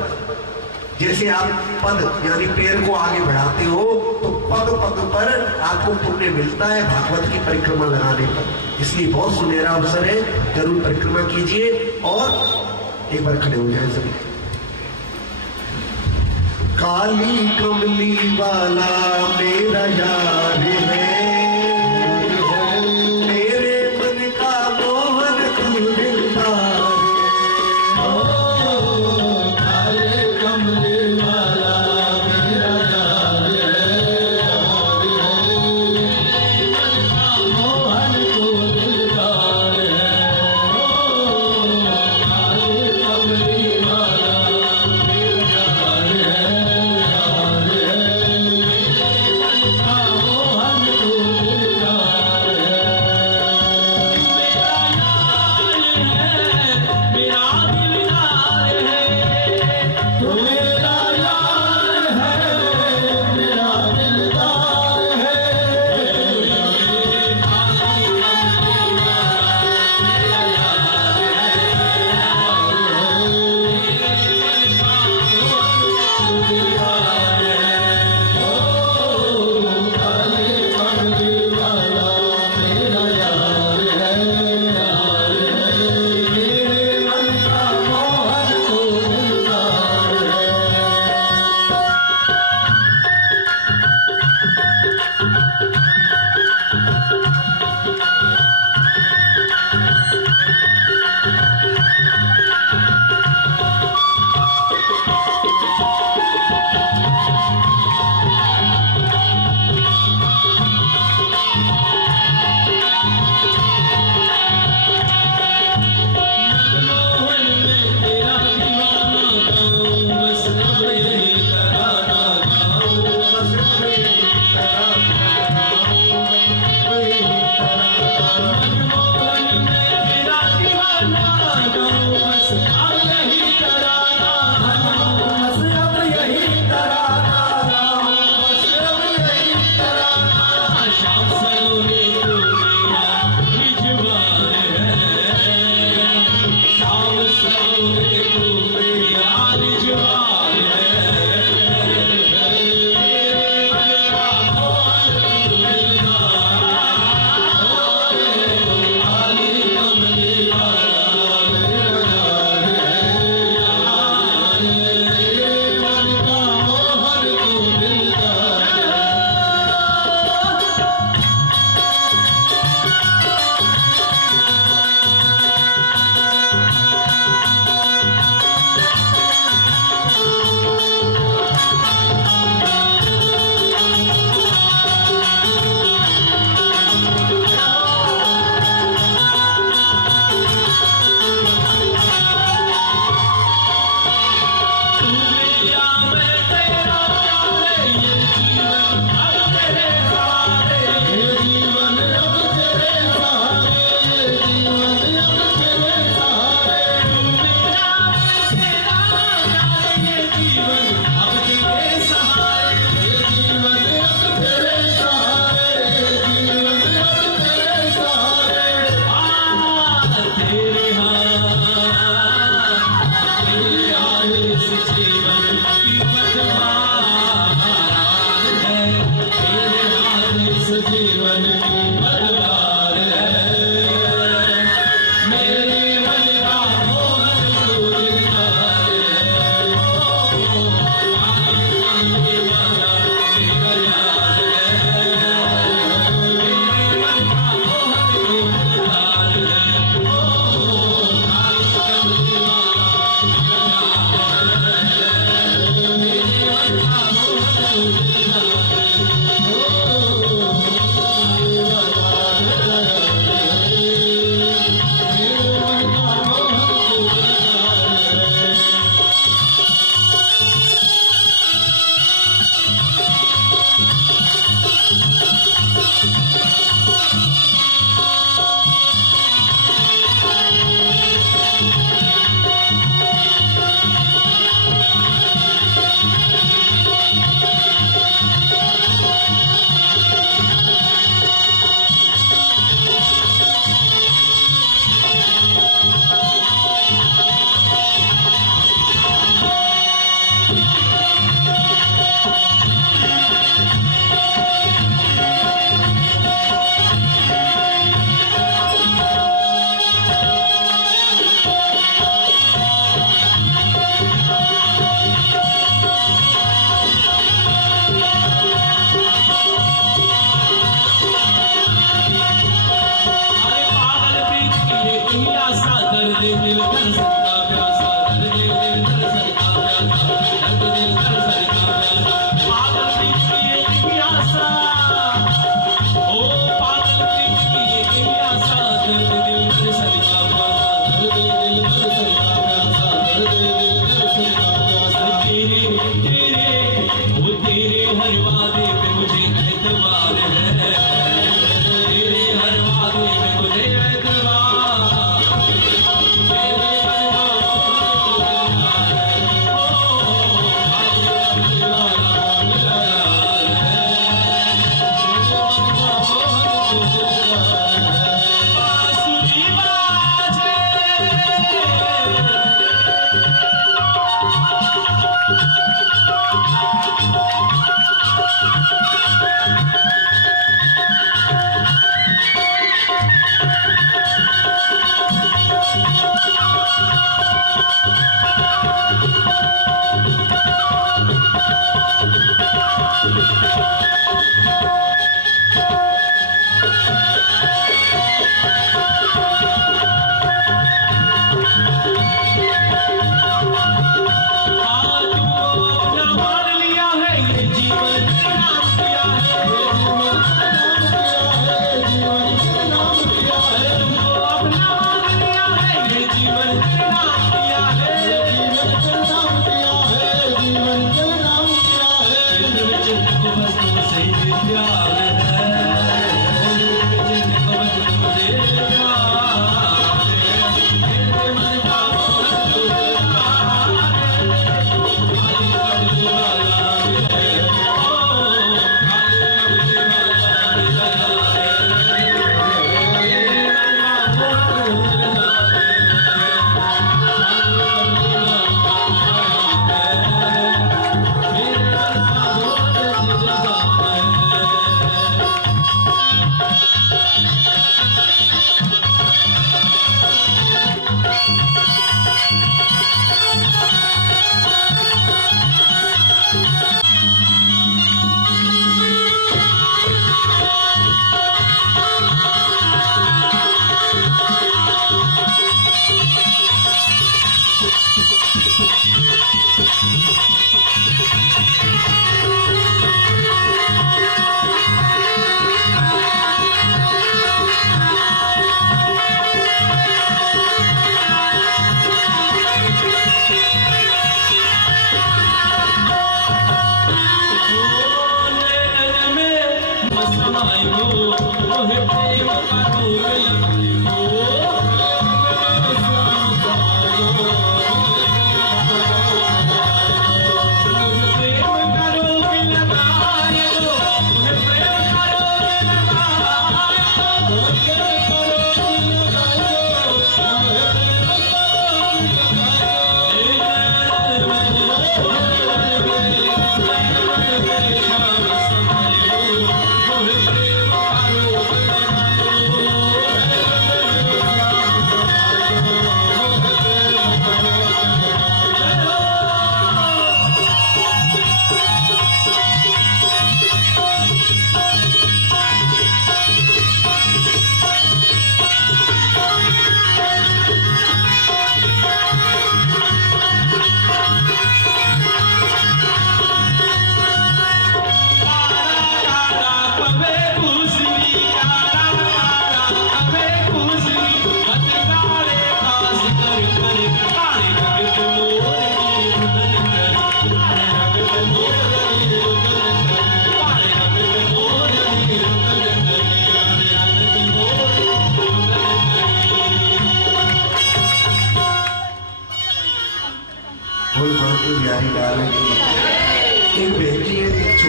जैसे आप पद यानी पैर को आगे बढ़ाते हो तो पद पद पर आपको पुण्य मिलता है भागवत की परिक्रमा लगाने पर। इसलिए बहुत सुनहरा अवसर है, जरूर परिक्रमा कीजिए। और एक बार खड़े हो जाए सभी। काली कमली वाला मेरा यार है, मेरे मन का मोहन तू दिलदार। जीवन की मददगार है। मेरे मन का मोहन तू दिलदार है। ओ काली माला मेरा यार है। मेरे मन का मोहन तू दिलदार है। ओ काली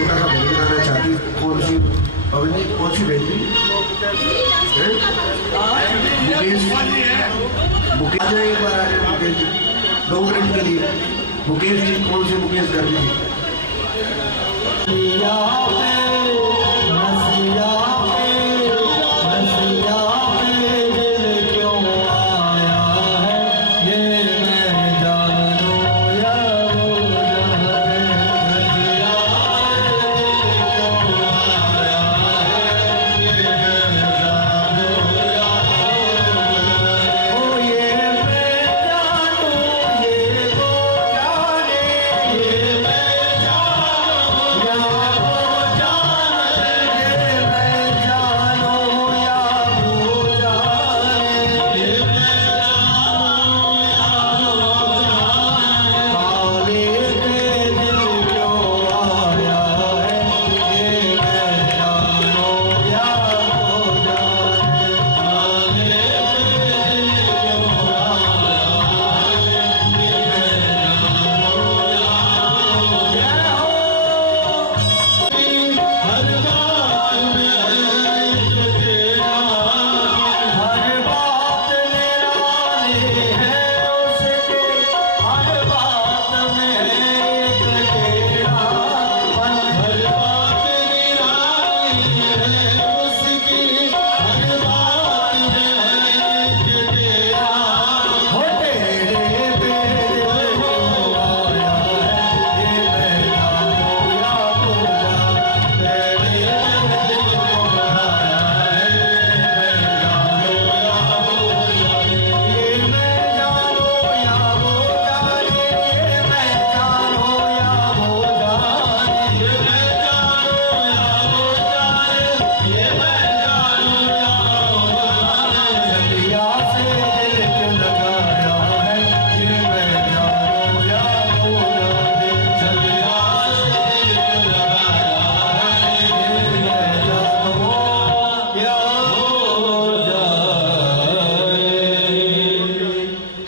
छोटा सा भजन गाना चाहती, कौन सी पवनी, कौन सी बेटी मुकेश, मुकेश आ जाए एक बार, आ जाए मुकेश जी 2 मिनट के लिए। मुकेश जी कौन से मुकेश गर्मी जी?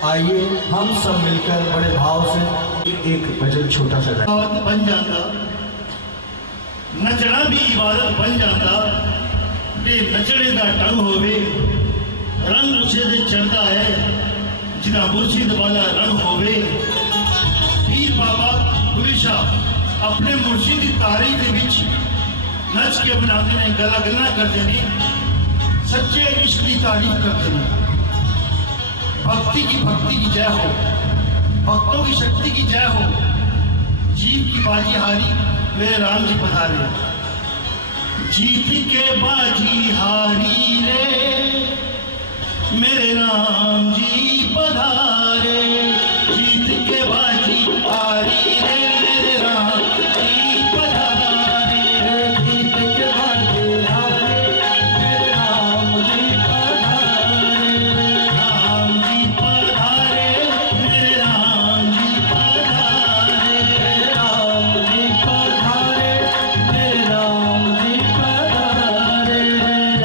आइए हम सब मिलकर बड़े भाव से एक भजन छोटा सा गाएं। इबादत बन जाता, नचना भी इबादत बन जाता, ते नचने का ढंग होवे, रंग उसे दे चढ़ता है जिना मुर्शिद वाला रंग होवे। पीर बाबा हमेशा अपने मुर्शिद की तारीफ दे विच नच के बनाते ने, गला गला करते ने, सच्चे इश्क की तारीफ करते हैं। भक्ति की जय हो, भक्तों की शक्ति की जय हो। जीत की बाजी हारी मेरे राम जी पधारे, जीत के बाजी हारी रे मेरे राम जी पधारे, जीत के बाजी हारी रे मेरे राम जी पधारे, जीत के बाजी हारी मेरे राम जी पधारे, राम जी पधारे मेरे राम जी पधारे, राम जी पधारे मेरे राम जी पधारे,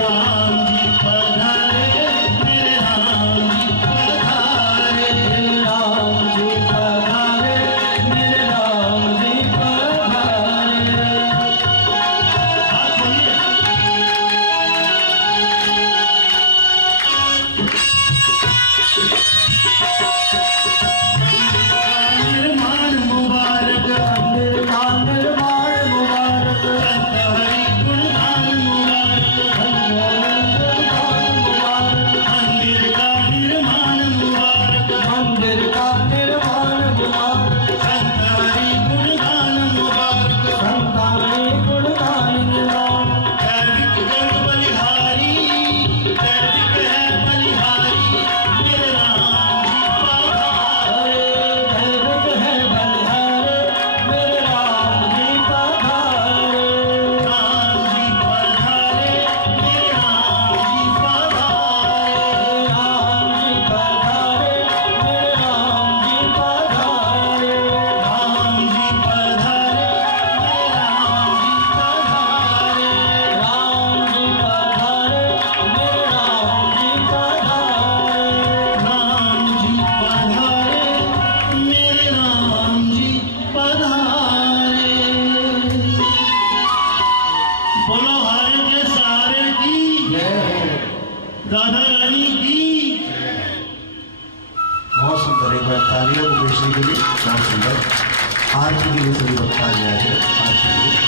राम जी पधारे मेरे राम जी पधारे, बोलो हारे के सहारे की, राधा रानी की। बहुत सुंदर, एक बार तालियां मुकेश जी के लिए। बहुत सुंदर। आरती के लिए सभी लोग तालियां हैं। आरती के लिए।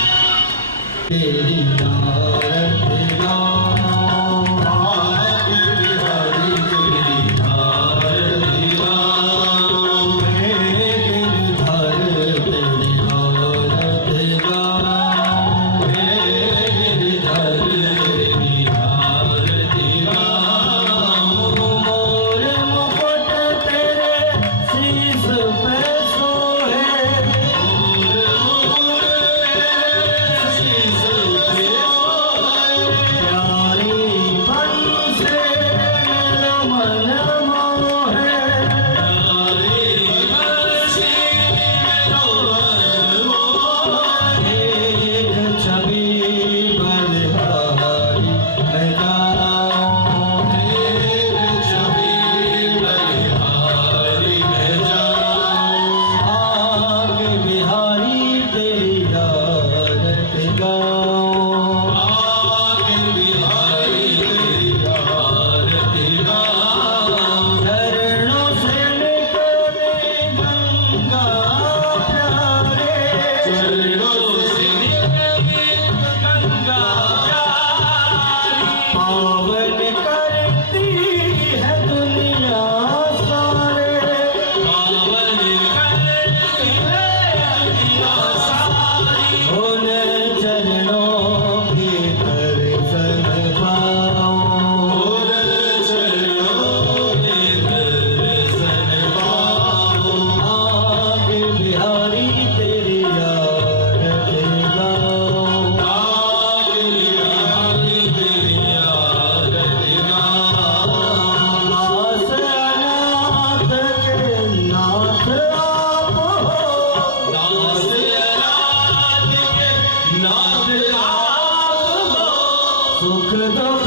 तेरी आरती गाऊं, आके बिहारी तेरी आरती गाऊं, मैं गिरधर तेरी आरती गाऊं, मैं गिरधर तेरी आरती गाऊं। मोर मुकुट तेरे शीश पे सोहे, सुख दो